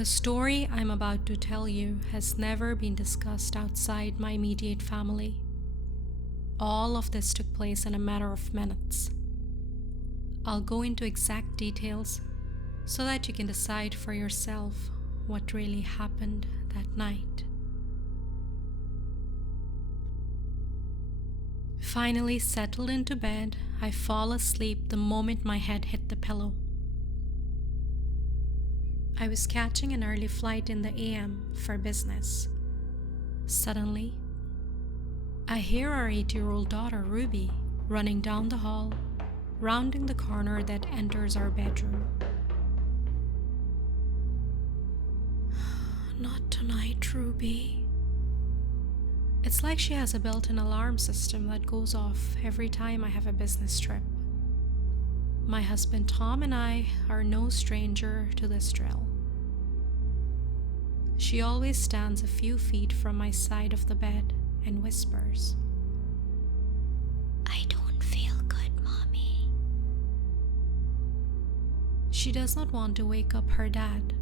The story I'm about to tell you has never been discussed outside my immediate family. All of this took place in a matter of minutes. I'll go into exact details so that you can decide for yourself what really happened that night. Finally settled into bed, I fall asleep the moment my head hit the pillow. I was catching an early flight in the AM for business. Suddenly, I hear our 8-year-old daughter Ruby running down the hall, rounding the corner that enters our bedroom. Not tonight, Ruby. It's like she has a built-in alarm system that goes off every time I have a business trip. My husband Tom and I are no stranger to this drill. She always stands a few feet from my side of the bed and whispers, "I don't feel good, Mommy." She does not want to wake up her dad,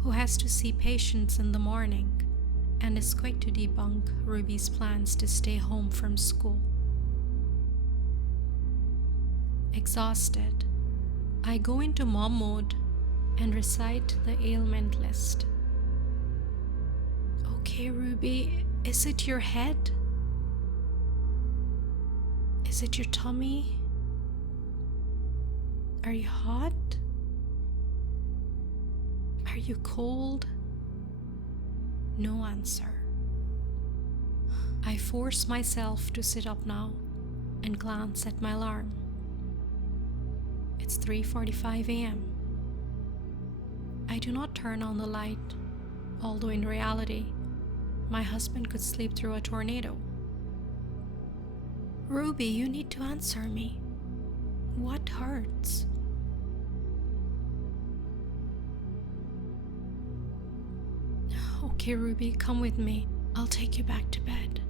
who has to see patients in the morning and is quick to debunk Ruby's plans to stay home from school. Exhausted, I go into mom mode and recite the ailment list. "Okay, Ruby, is it your head? Is it your tummy? Are you hot? Are you cold?" No answer. I force myself to sit up now and glance at my alarm. It's 3:45 a.m. I do not turn on the light, although in reality, my husband could sleep through a tornado. "Ruby, you need to answer me. What hurts?" "Okay, Ruby, come with me. I'll take you back to bed."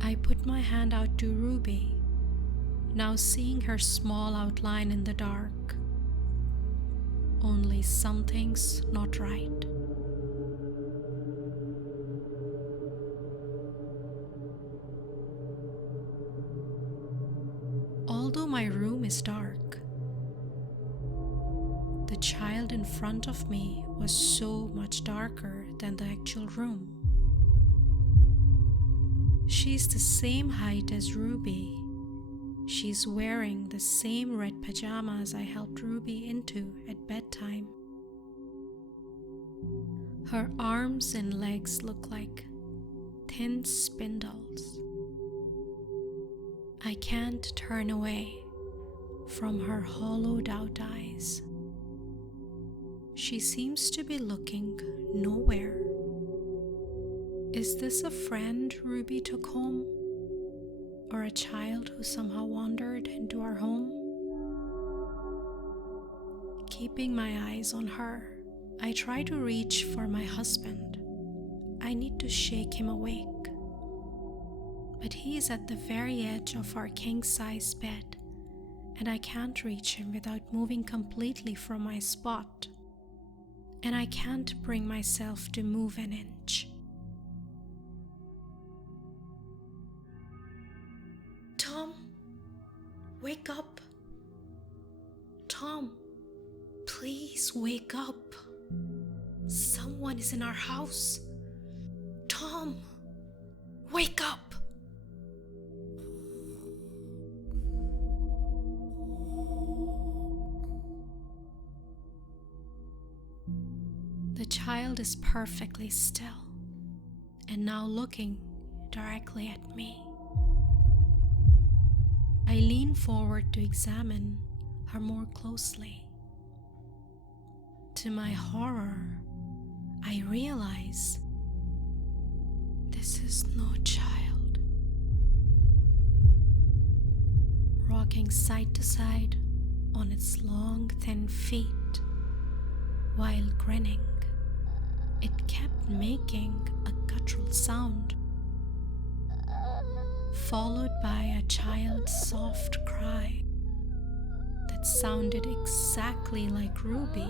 I put my hand out to Ruby, now seeing her small outline in the dark. Only something's not right. Although my room is dark, the child in front of me was so much darker than the actual room. She's the same height as Ruby. She's wearing the same red pajamas I helped Ruby into at bedtime. Her arms and legs look like thin spindles. I can't turn away from her hollowed out eyes. She seems to be looking nowhere. Is this a friend Ruby took home? Or a child who somehow wandered into our home? Keeping my eyes on her, I try to reach for my husband. I need to shake him awake. But he is at the very edge of our king-size bed, and I can't reach him without moving completely from my spot. And I can't bring myself to move an inch. "Tom, wake up. Tom, please wake up. Someone is in our house. Tom, wake up." The child is perfectly still and now looking directly at me. I lean forward to examine her more closely. To my horror, I realize this is no child. Rocking side to side on its long, thin feet while grinning, it kept making a guttural sound, followed by a child's soft cry that It sounded exactly like Ruby.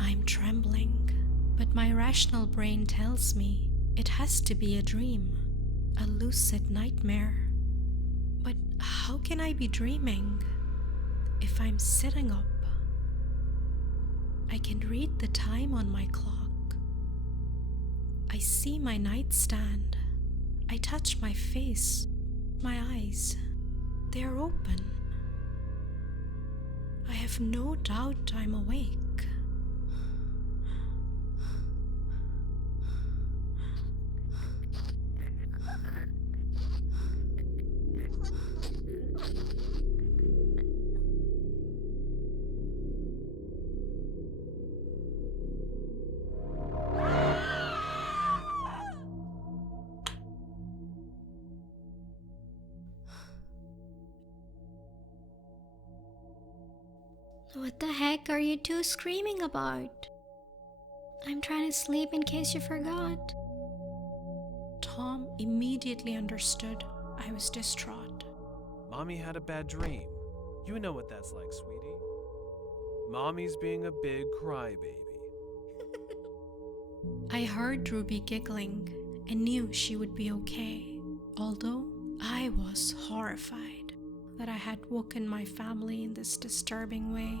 I'm trembling, but my rational brain tells me it has to be a dream, a lucid nightmare. But how can I be dreaming if I'm sitting up? I can read the time on my clock. I see my nightstand. I touch my face, my eyes. They are open. I have no doubt I'm awake. What the heck are you two screaming about? I'm trying to sleep in case you forgot. Tom immediately understood I was distraught. Mommy had a bad dream. You know what that's like, sweetie. Mommy's being a big crybaby. I heard Ruby giggling and knew she would be okay, although I was horrified that I had woken my family in this disturbing way.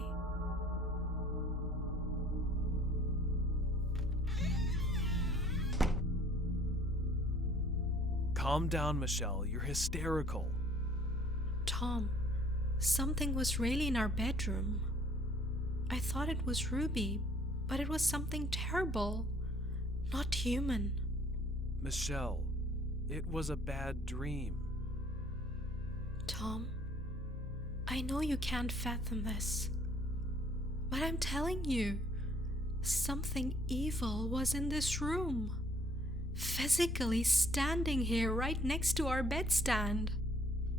Calm down, Michelle. You're hysterical. Tom, something was really in our bedroom. I thought it was Ruby, but it was something terrible, not human. Michelle, it was a bad dream. Tom, I know you can't fathom this, but I'm telling you, something evil was in this room, physically standing here right next to our bedstand,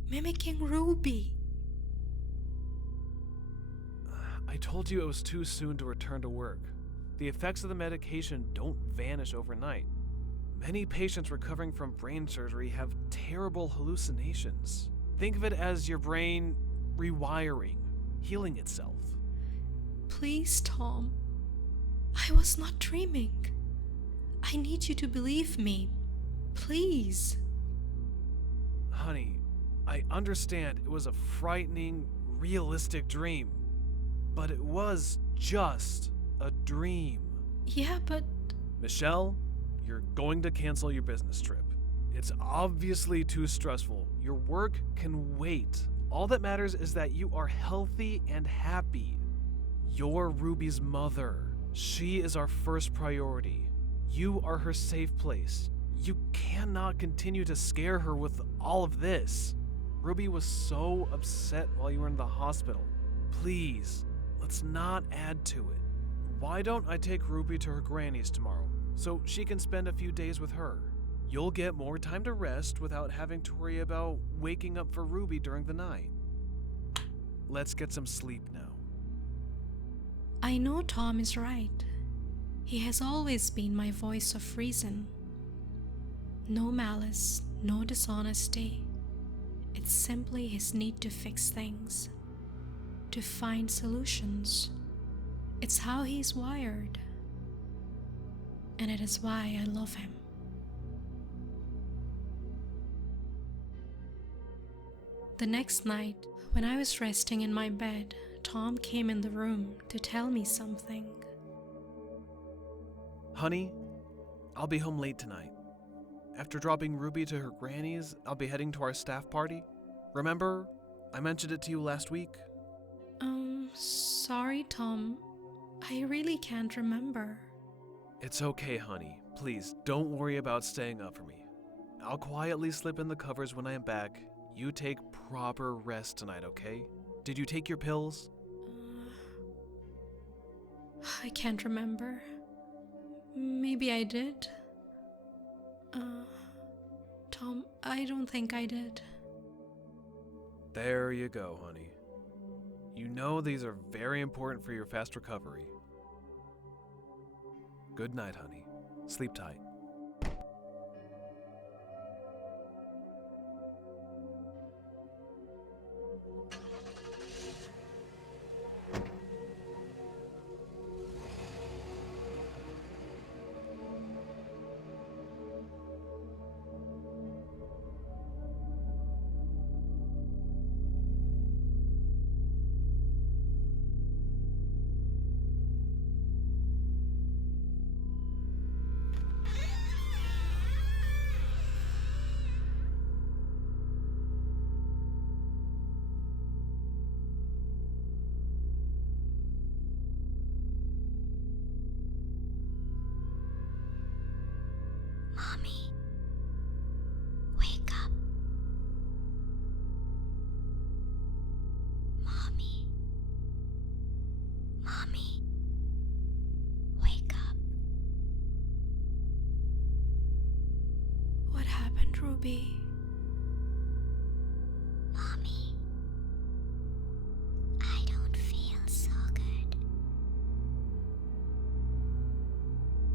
mimicking Ruby. I told you it was too soon to return to work. The effects of the medication don't vanish overnight. Many patients recovering from brain surgery have terrible hallucinations. Think of it as your brain rewiring, healing itself. Please, Tom, I was not dreaming. I need you to believe me. Please. Honey, I understand it was a frightening, realistic dream, but it was just a dream. Yeah, but... Michelle, you're going to cancel your business trip. It's obviously too stressful. Your work can wait. All that matters is that you are healthy and happy. You're Ruby's mother. She is our first priority. You are her safe place. You cannot continue to scare her with all of this. Ruby was so upset while you were in the hospital. Please, let's not add to it. Why don't I take Ruby to her granny's tomorrow so she can spend a few days with her? You'll get more time to rest without having to worry about waking up for Ruby during the night. Let's get some sleep now. I know Tom is right. He has always been my voice of reason. No malice, no dishonesty. It's simply his need to fix things, to find solutions. It's how he's wired. And it is why I love him. The next night, when I was resting in my bed, Tom came in the room to tell me something. Honey, I'll be home late tonight. After dropping Ruby to her granny's, I'll be heading to our staff party. Remember, I mentioned it to you last week? Sorry, Tom. I really can't remember. It's okay, honey. Please, don't worry about staying up for me. I'll quietly slip in the covers when I am back. You take proper rest tonight, okay? Did you take your pills? I can't remember. Maybe I did. Tom, I don't think I did. There you go, honey. You know these are very important for your fast recovery. Good night, honey. Sleep tight. Mommy, wake up. Mommy. Mommy, wake up. What happened, Ruby? Mommy, I don't feel so good.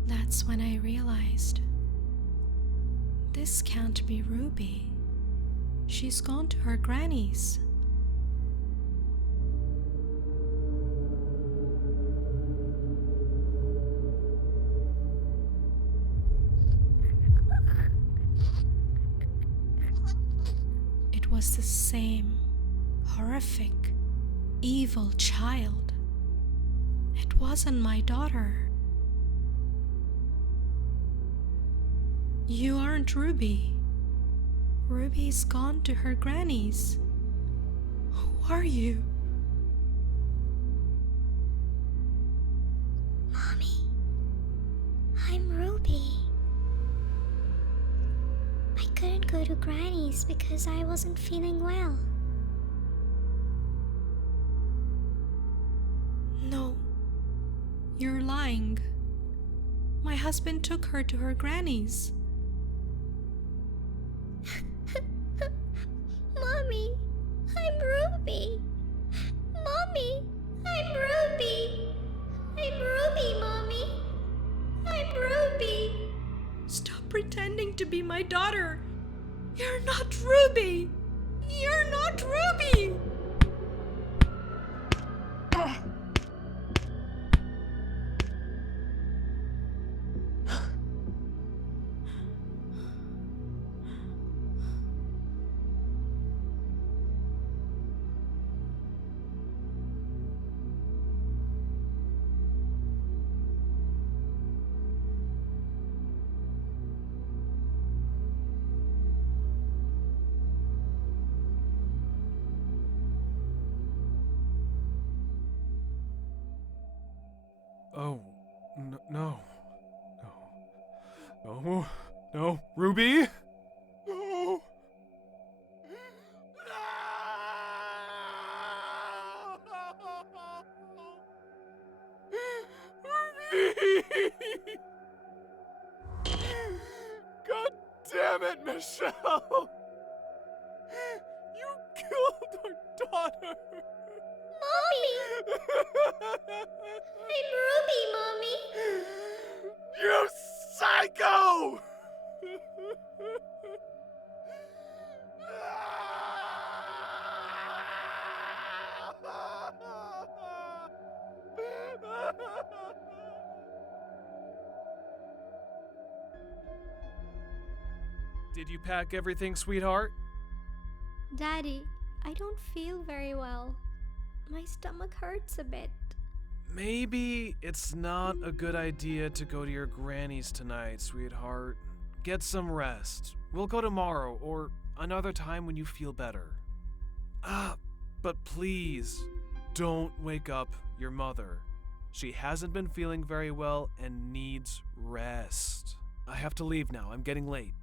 That's when I realized this can't be Ruby. She's gone to her granny's. It was the same horrific, evil child. It wasn't my daughter. You aren't Ruby. Ruby's gone to her granny's. Who are you? Mommy, I'm Ruby. I couldn't go to Granny's because I wasn't feeling well. No, you're lying. My husband took her to her granny's. Mommy, I'm Ruby. Mommy, I'm Ruby. I'm Ruby, Mommy. I'm Ruby. Stop pretending to be my daughter. You're not Ruby. You're not Ruby. Oh, no. No. No. Ruby? No. Ruby! God damn it, Michelle! You killed our daughter! Mommy! I'm Ruby, Mommy. You psycho! Did you pack everything, sweetheart? Daddy, I don't feel very well. My stomach hurts a bit. Maybe it's not a good idea to go to your granny's tonight, sweetheart. Get some rest. We'll go tomorrow or another time when you feel better. But please, don't wake up your mother. She hasn't been feeling very well and needs rest. I have to leave now. I'm getting late.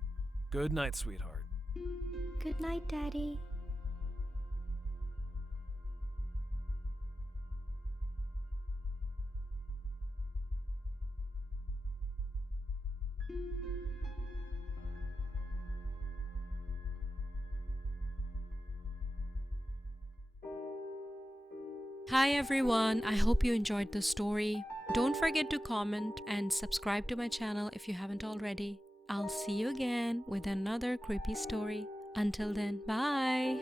Good night, sweetheart. Good night, Daddy. Hi everyone, I hope you enjoyed the story. Don't forget to comment and subscribe to my channel if you haven't already. I'll see you again with another creepy story. Until then, bye!